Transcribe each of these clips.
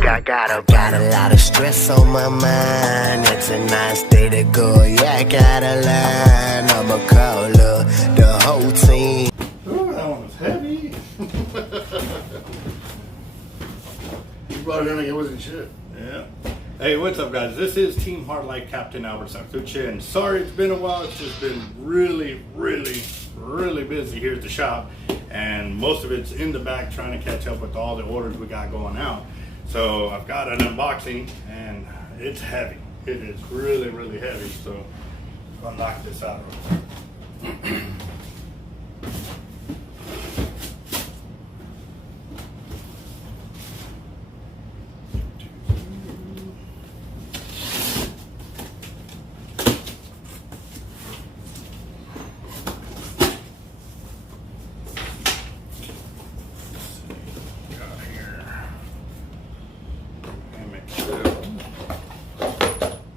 Got a lot of stress on my mind. It's a nice day to go. Yeah, I gotta learn. I'ma call the whole team. Oh, that one was heavy. You brought it in like it wasn't shit. Yeah. Hey, what's up, guys? This is Team Hard Life Captain Alberto Zertuche, and sorry it's been a while. It's just been really busy here at the shop, and most of it's in the back trying to catch up with all the orders we got going out. So I've got an unboxing, and it's heavy. It is really heavy. So I'll knock this out.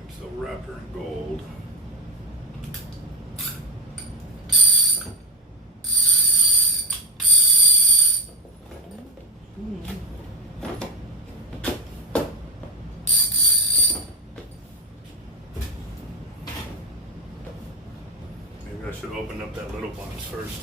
It's the Raptor in gold. Maybe I should open up that little box first.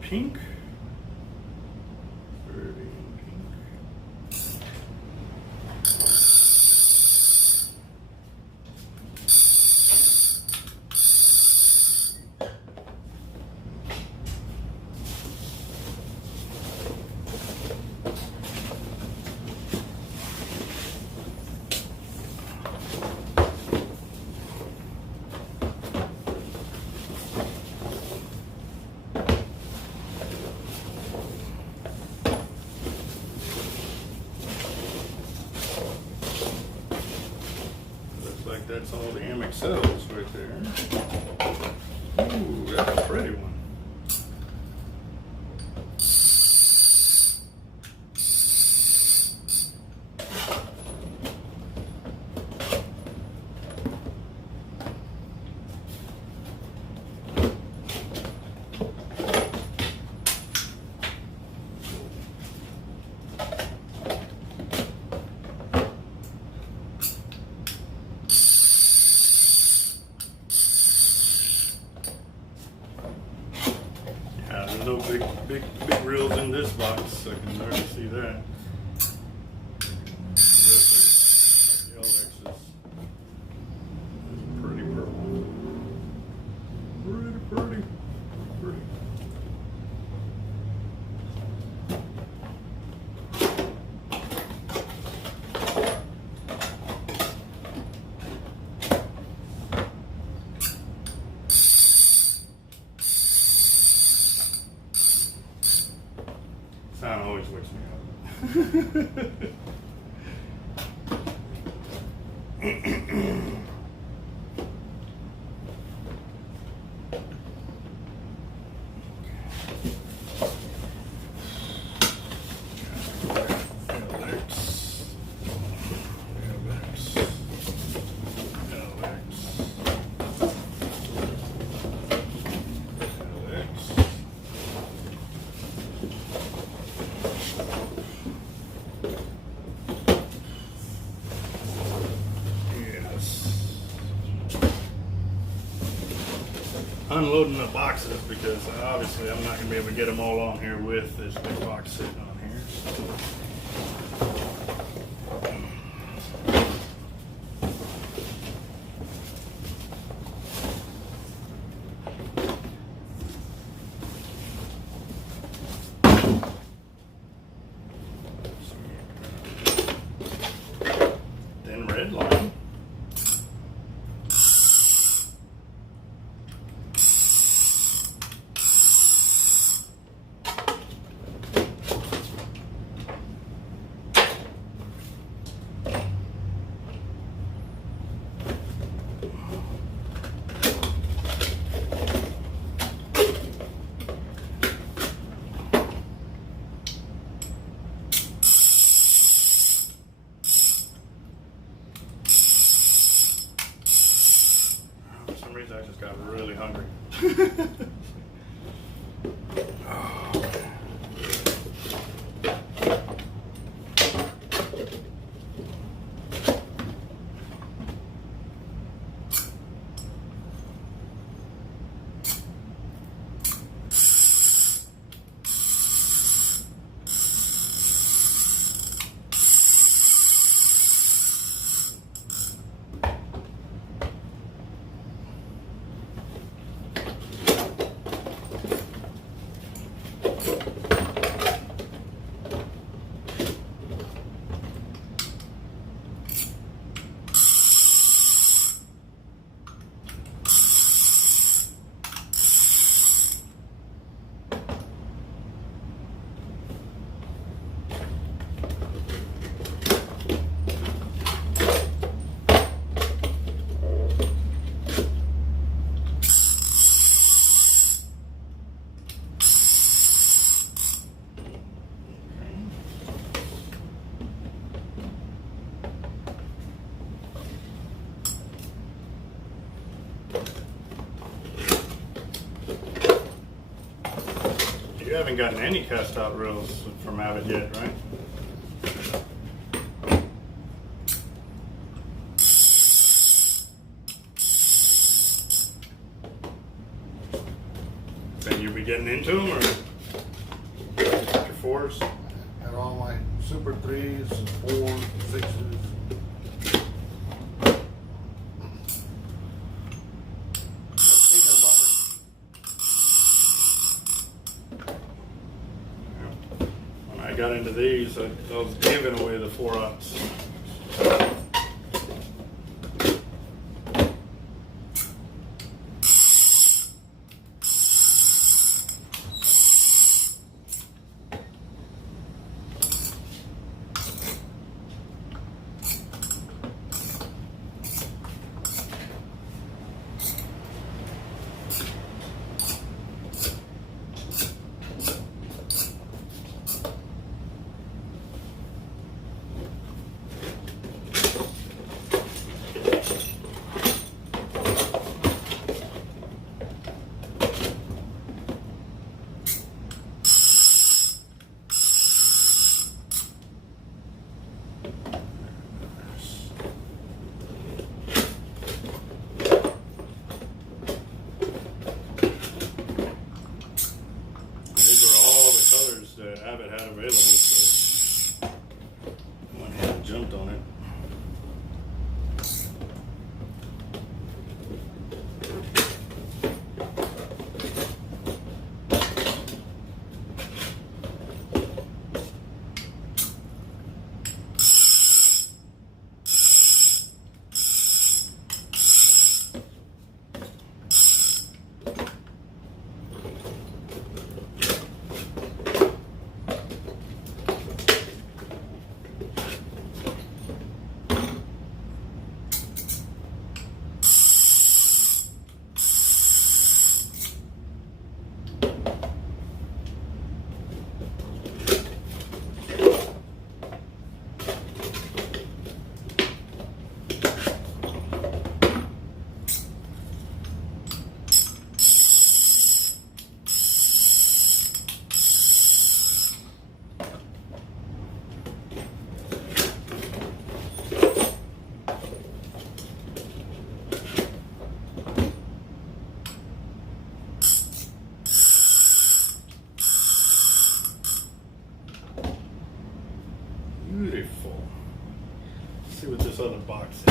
Pink. Pretty in pink. That's all the MXLs right there. Ooh, that's a pretty one. There's no big reels in this box. I can already see that. The rest are like LXs. That's pretty purple. Pretty. Sound always wakes me up. Unloading the boxes because obviously I'm not going to be able to get them all on here with this big box sitting on here. Then red line. haven't gotten any cast out reels from Avet yet, right? Then you'll be getting into them, or your fours? And all my Super 3s, 4s, 6s. When I got into these, I was giving away the 4-aughts. That Avet had available, so I went ahead and jumped on it. Beautiful. Let's see what this other box is.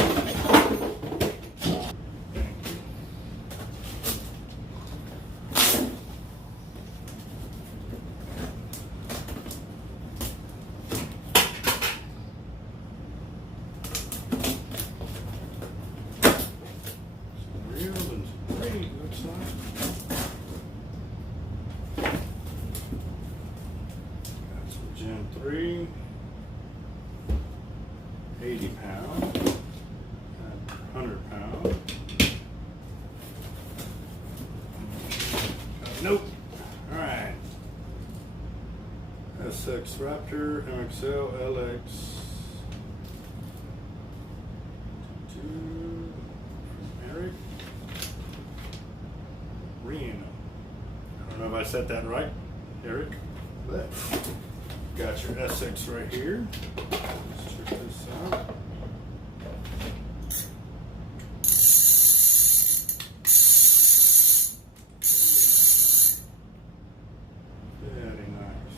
Reels and great, looks like. Got some Gen 3. 80 pound, 100 pound. Nope. All right. SX Raptor, MXL, LX. Eric. Reno. I don't know if I said that right, Eric. But got your SX right here. Let's check this out. Very nice.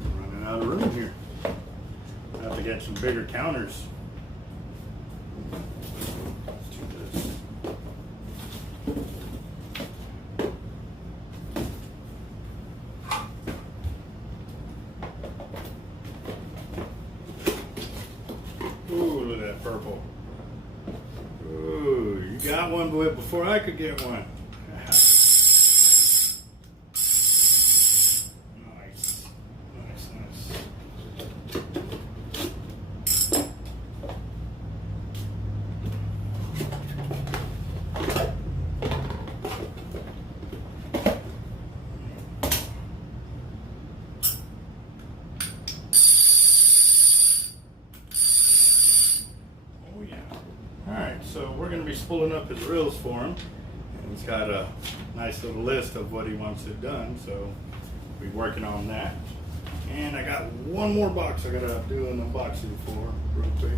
I'm running out of room here. I have to get some bigger counters. Let's do this. Ooh, look at that purple. Ooh, you got one before I could get one. Nice. Nice, nice. So we're going to be spooling up his reels for him. And he's got a nice little list of what he wants it done, so we're working on that. And I got one more box I gotta do an unboxing for real quick.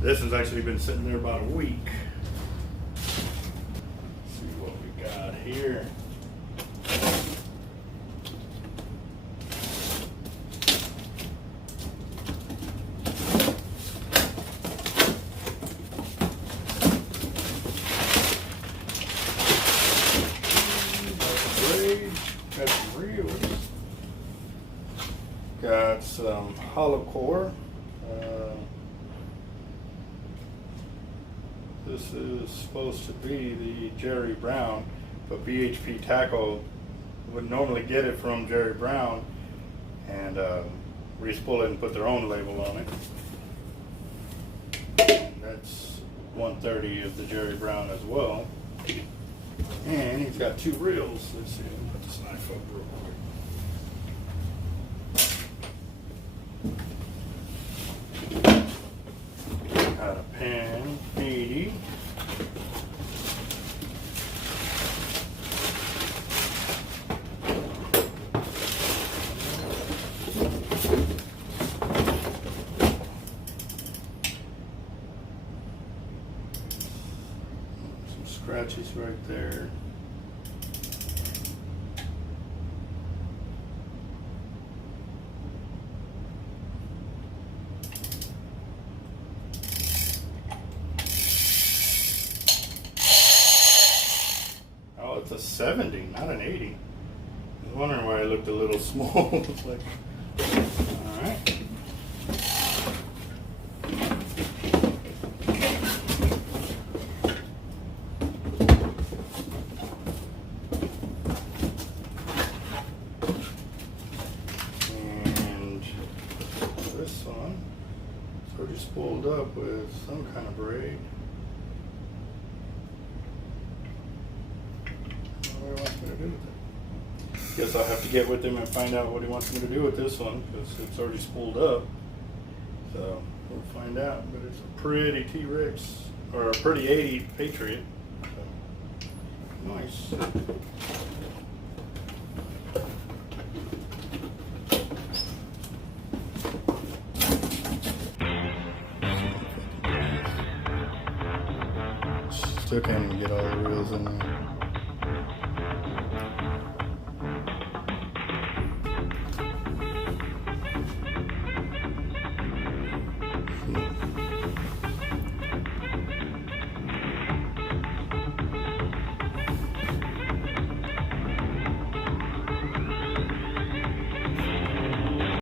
This has actually been sitting there about a week. Let's see what we got here. Got some reels. Got some hollow core. This is supposed to be the Jerry Brown, but BHP Tackle would normally get it from Jerry Brown and re-spool it and put their own label on it. That's 130 of the Jerry Brown as well. And he's got two reels. Let's see, let me put this knife up real quick. Got a pan 80. Some scratches right there. It's a 70, not an 80. I was wondering why it looked a little small. It's like, all right. And this one, so just spooled up with some kind of braid. Guess I'll have to get with him and find out what he wants me to do with this one, because it's already spooled up. So we'll find out. But it's a pretty T-Rex, or a pretty 80 Patriot. So, nice. Still can't even get all the reels in there.